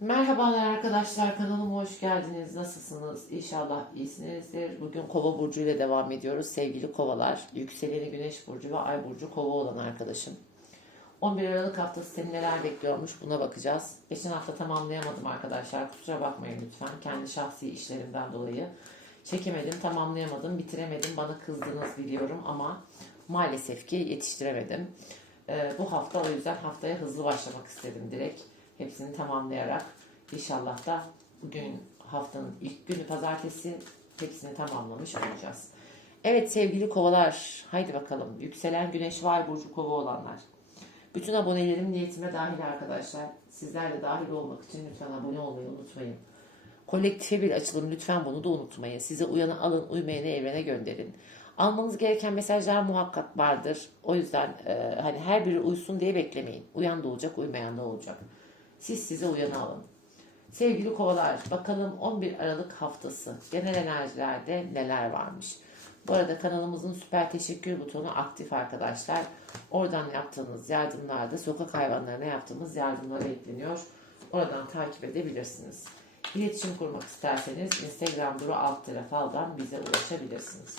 Merhabalar arkadaşlar kanalıma hoş geldiniz. Nasılsınız? İnşallah iyisinizdir. Bugün Kova burcu ile devam ediyoruz. Sevgili Kovalar, yükseleni Güneş burcu ve Ay burcu Kova olan arkadaşım. 11 Aralık haftası seni neler bekliyormuş buna bakacağız. Geçen hafta tamamlayamadım arkadaşlar. Kusura bakmayın lütfen. Kendi şahsi işlerimden dolayı çekemedim, tamamlayamadım, bitiremedim. Bana kızdınız biliyorum ama maalesef ki yetiştiremedim. Ee, bu hafta o yüzden haftaya hızlı başlamak istedim direkt. Hepsini tamamlayarak inşallah da bugün haftanın ilk günü pazartesi hepsini tamamlamış olacağız. Evet sevgili kovalar haydi bakalım yükselen güneş var burcu kova olanlar. Bütün abonelerim niyetime dahil arkadaşlar. Sizler de dahil olmak için lütfen abone olmayı unutmayın. Kolektife bir açılım lütfen bunu da unutmayın. Size uyanı alın, uymayanı evrene gönderin. Almanız gereken mesajlar muhakkak vardır. O yüzden e, hani her biri uysun diye beklemeyin. Uyan da olacak, uymayan da olacak. Siz size uyanı alın. Sevgili kovalar, bakalım 11 Aralık haftası genel enerjilerde neler varmış. Bu arada kanalımızın süper teşekkür butonu aktif arkadaşlar. Oradan yaptığınız yardımlarda sokak hayvanlarına yaptığımız yardımlara ekleniyor. Oradan takip edebilirsiniz. İletişim kurmak isterseniz Instagram duru alt faldan bize ulaşabilirsiniz.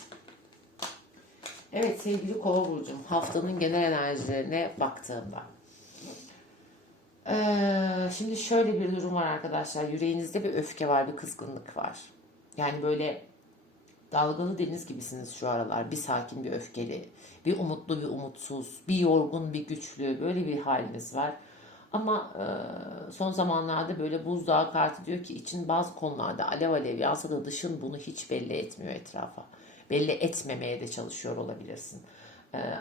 Evet sevgili kova burcum haftanın genel enerjilerine baktığımda. Şimdi şöyle bir durum var arkadaşlar. Yüreğinizde bir öfke var, bir kızgınlık var. Yani böyle dalgalı deniz gibisiniz şu aralar. Bir sakin, bir öfkeli, bir umutlu, bir umutsuz, bir yorgun, bir güçlü böyle bir haliniz var. Ama son zamanlarda böyle buzdağı kartı diyor ki için bazı konularda alev alev yansa da dışın bunu hiç belli etmiyor etrafa. Belli etmemeye de çalışıyor olabilirsin.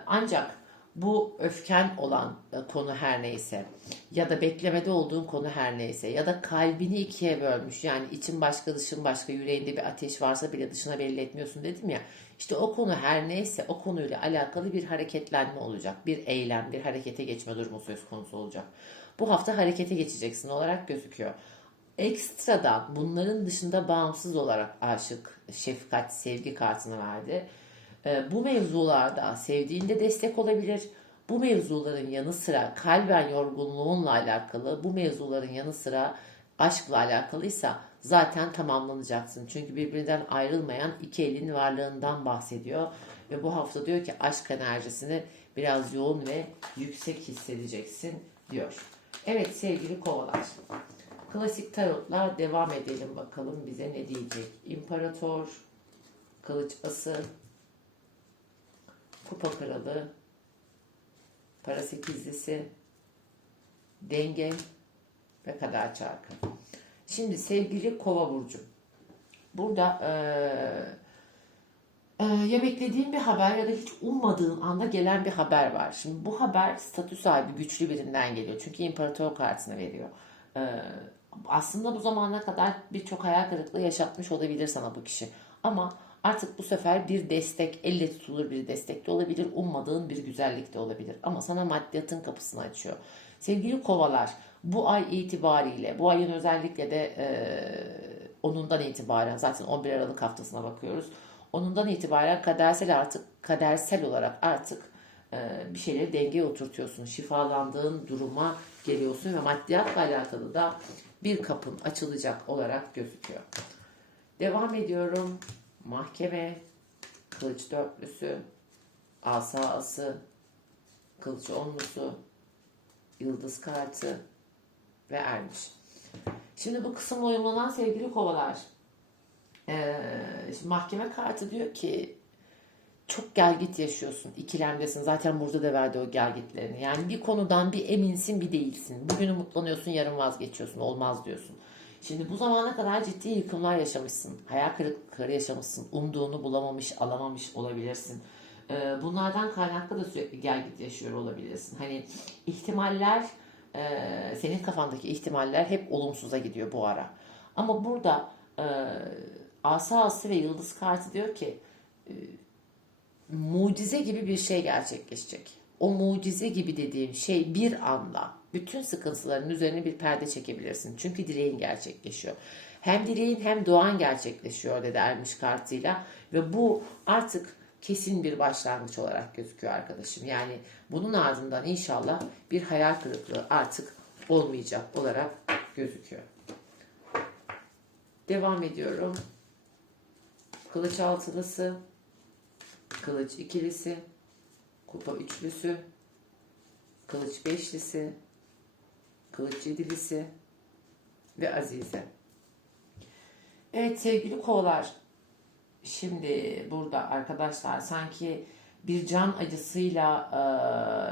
Ancak bu öfken olan e, konu her neyse ya da beklemede olduğun konu her neyse ya da kalbini ikiye bölmüş yani için başka dışın başka yüreğinde bir ateş varsa bile dışına belli etmiyorsun dedim ya işte o konu her neyse o konuyla alakalı bir hareketlenme olacak bir eylem bir harekete geçme durumu söz konusu olacak. Bu hafta harekete geçeceksin olarak gözüküyor. Ekstradan bunların dışında bağımsız olarak aşık şefkat sevgi kartını verdi bu mevzularda sevdiğinde destek olabilir. Bu mevzuların yanı sıra kalben yorgunluğunla alakalı, bu mevzuların yanı sıra aşkla alakalıysa zaten tamamlanacaksın. Çünkü birbirinden ayrılmayan iki elin varlığından bahsediyor. Ve bu hafta diyor ki aşk enerjisini biraz yoğun ve yüksek hissedeceksin diyor. Evet sevgili kovalar. Klasik tarotlar devam edelim bakalım bize ne diyecek. İmparator, kılıç ası, kupa kralı, para sekizlisi, denge ve kader çarkı. Şimdi sevgili kova burcu. Burada eee ee, ya beklediğin bir haber ya da hiç ummadığın anda gelen bir haber var. Şimdi bu haber statü sahibi güçlü birinden geliyor. Çünkü imparator kartını veriyor. Ee, aslında bu zamana kadar birçok hayal kırıklığı yaşatmış olabilir sana bu kişi. Ama artık bu sefer bir destek, elle tutulur bir destek de olabilir. Ummadığın bir güzellik de olabilir. Ama sana maddiyatın kapısını açıyor. Sevgili kovalar, bu ay itibariyle, bu ayın özellikle de e, onundan itibaren zaten 11 Aralık haftasına bakıyoruz Onundan itibaren kadersel artık kadersel olarak artık bir şeyleri dengeye oturtuyorsun. Şifalandığın duruma geliyorsun ve maddiyatla alakalı da bir kapın açılacak olarak gözüküyor. Devam ediyorum. Mahkeme, kılıç dörtlüsü, asa ası, kılıç onlusu, yıldız kartı ve ermiş. Şimdi bu kısımla uyumlanan sevgili kovalar ee, mahkeme kartı diyor ki çok gelgit yaşıyorsun, ikilemdesin. Zaten burada da verdi o gelgitlerini. Yani bir konudan bir eminsin bir değilsin. Bugün umutlanıyorsun, yarın vazgeçiyorsun, olmaz diyorsun. Şimdi bu zamana kadar ciddi yıkımlar yaşamışsın. Hayal kırıklıkları yaşamışsın. Umduğunu bulamamış, alamamış olabilirsin. Ee, bunlardan kaynaklı da sürekli gelgit yaşıyor olabilirsin. Hani ihtimaller, e, senin kafandaki ihtimaller hep olumsuza gidiyor bu ara. Ama burada e, asa ası ve yıldız kartı diyor ki e, mucize gibi bir şey gerçekleşecek. O mucize gibi dediğim şey bir anda bütün sıkıntıların üzerine bir perde çekebilirsin. Çünkü dileğin gerçekleşiyor. Hem dileğin hem doğan gerçekleşiyor dedi Ermiş kartıyla ve bu artık kesin bir başlangıç olarak gözüküyor arkadaşım. Yani bunun ardından inşallah bir hayal kırıklığı artık olmayacak olarak gözüküyor. Devam ediyorum. Kılıç altılısı, kılıç ikilisi, kupa üçlüsü, kılıç beşlisi, kılıç yedilisi ve azize. Evet sevgili kovalar, şimdi burada arkadaşlar sanki bir can acısıyla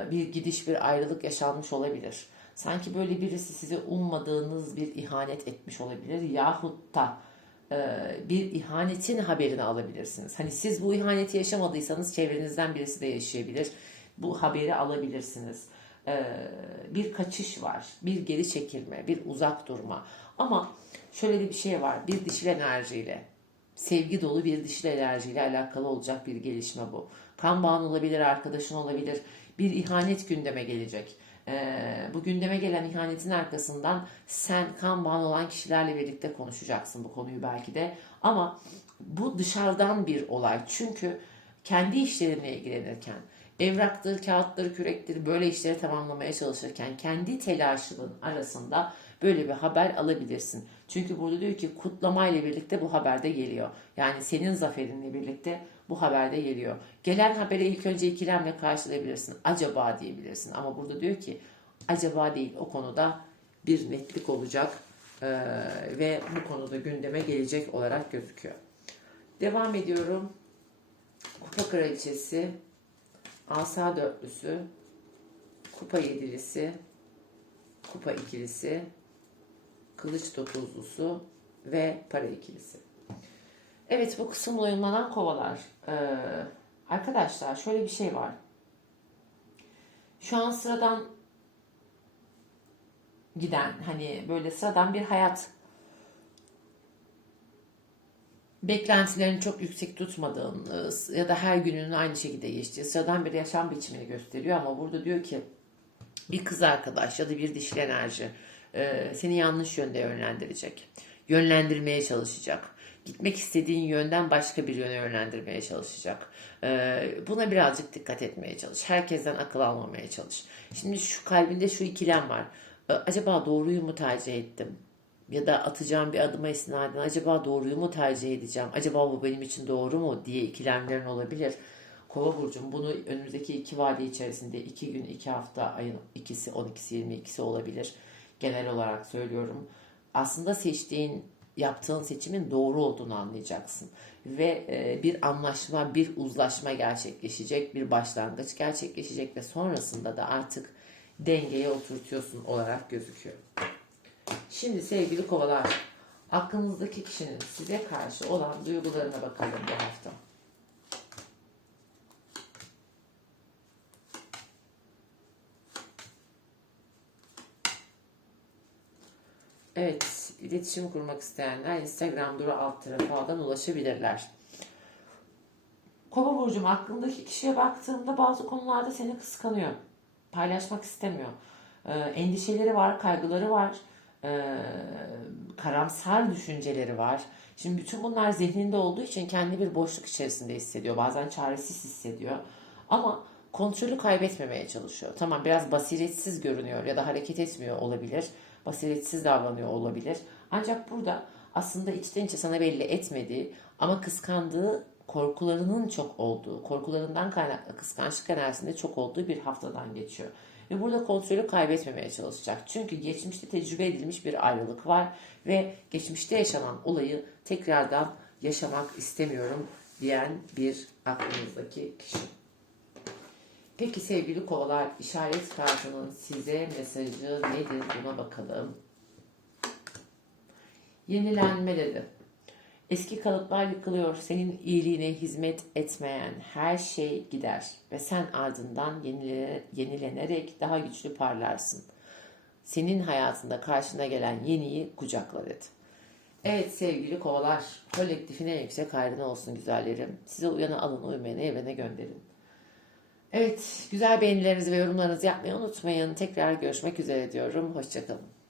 e, bir gidiş bir ayrılık yaşanmış olabilir. Sanki böyle birisi size ummadığınız bir ihanet etmiş olabilir yahut da bir ihanetin haberini alabilirsiniz. Hani siz bu ihaneti yaşamadıysanız çevrenizden birisi de yaşayabilir. Bu haberi alabilirsiniz. E, bir kaçış var, bir geri çekilme, bir uzak durma. Ama şöyle de bir şey var, bir dişil enerjiyle, sevgi dolu bir dişil enerjiyle alakalı olacak bir gelişme bu. Kan bağın olabilir, arkadaşın olabilir, bir ihanet gündeme gelecek. Ee, bu gündeme gelen ihanetin arkasından sen kan bağın olan kişilerle birlikte konuşacaksın bu konuyu belki de. Ama bu dışarıdan bir olay. Çünkü kendi işlerinle ilgilenirken, evraktır, kağıttır, kürektir böyle işleri tamamlamaya çalışırken kendi telaşının arasında böyle bir haber alabilirsin. Çünkü burada diyor ki kutlamayla birlikte bu haberde geliyor. Yani senin zaferinle birlikte bu haberde geliyor. Gelen habere ilk önce ikilemle karşılayabilirsin. Acaba diyebilirsin. Ama burada diyor ki acaba değil o konuda bir netlik olacak ee, ve bu konuda gündeme gelecek olarak gözüküyor. Devam ediyorum. Kupa kraliçesi, asa dörtlüsü, kupa yedilisi, kupa ikilisi, kılıç dokuzlusu ve para ikilisi. Evet bu kısımla uyumlanan kovalar. Ee, arkadaşlar şöyle bir şey var. Şu an sıradan giden hani böyle sıradan bir hayat beklentilerini çok yüksek tutmadığın e, ya da her günün aynı şekilde geçtiği sıradan bir yaşam biçimini gösteriyor ama burada diyor ki bir kız arkadaş ya da bir dişil enerji e, seni yanlış yönde yönlendirecek. Yönlendirmeye çalışacak. Gitmek istediğin yönden başka bir yöne yönlendirmeye çalışacak. E, buna birazcık dikkat etmeye çalış. Herkesten akıl almamaya çalış. Şimdi şu kalbinde şu ikilem var. E, acaba doğruyu mu tercih ettim? Ya da atacağım bir adıma istinaden acaba doğruyu mu tercih edeceğim? Acaba bu benim için doğru mu diye ikilemlerin olabilir. Kova burcum bunu önümüzdeki iki vade içerisinde iki gün, iki hafta, ayın ikisi, 12'si, 22'si olabilir. Genel olarak söylüyorum. Aslında seçtiğin, yaptığın seçimin doğru olduğunu anlayacaksın. Ve e, bir anlaşma, bir uzlaşma gerçekleşecek, bir başlangıç gerçekleşecek ve sonrasında da artık dengeye oturtuyorsun olarak gözüküyor. Şimdi sevgili kovalar, aklınızdaki kişinin size karşı olan duygularına bakalım bu hafta. Evet, iletişim kurmak isteyenler Instagram duru alt tarafından ulaşabilirler. Kova burcum aklındaki kişiye baktığımda bazı konularda seni kıskanıyor. Paylaşmak istemiyor. Ee, endişeleri var, kaygıları var. Ee, karamsar düşünceleri var. Şimdi bütün bunlar zihninde olduğu için kendi bir boşluk içerisinde hissediyor. Bazen çaresiz hissediyor. Ama kontrolü kaybetmemeye çalışıyor. Tamam biraz basiretsiz görünüyor ya da hareket etmiyor olabilir basiretsiz davranıyor olabilir. Ancak burada aslında içten içe sana belli etmediği ama kıskandığı korkularının çok olduğu, korkularından kaynaklı kıskançlık enerjisinde çok olduğu bir haftadan geçiyor. Ve burada kontrolü kaybetmemeye çalışacak. Çünkü geçmişte tecrübe edilmiş bir ayrılık var ve geçmişte yaşanan olayı tekrardan yaşamak istemiyorum diyen bir aklınızdaki kişi. Peki sevgili kovalar işaret kartının size mesajı nedir buna bakalım. Yenilenme dedi. Eski kalıplar yıkılıyor. Senin iyiliğine hizmet etmeyen her şey gider ve sen ardından yenilenerek daha güçlü parlarsın. Senin hayatında karşına gelen yeniyi kucakla dedi. Evet sevgili kovalar, kolektifine yüksek hayrına olsun güzellerim. Size uyanı alın, uymayanı evine gönderin. Evet, güzel beğenilerinizi ve yorumlarınızı yapmayı unutmayın. Tekrar görüşmek üzere diyorum. Hoşçakalın.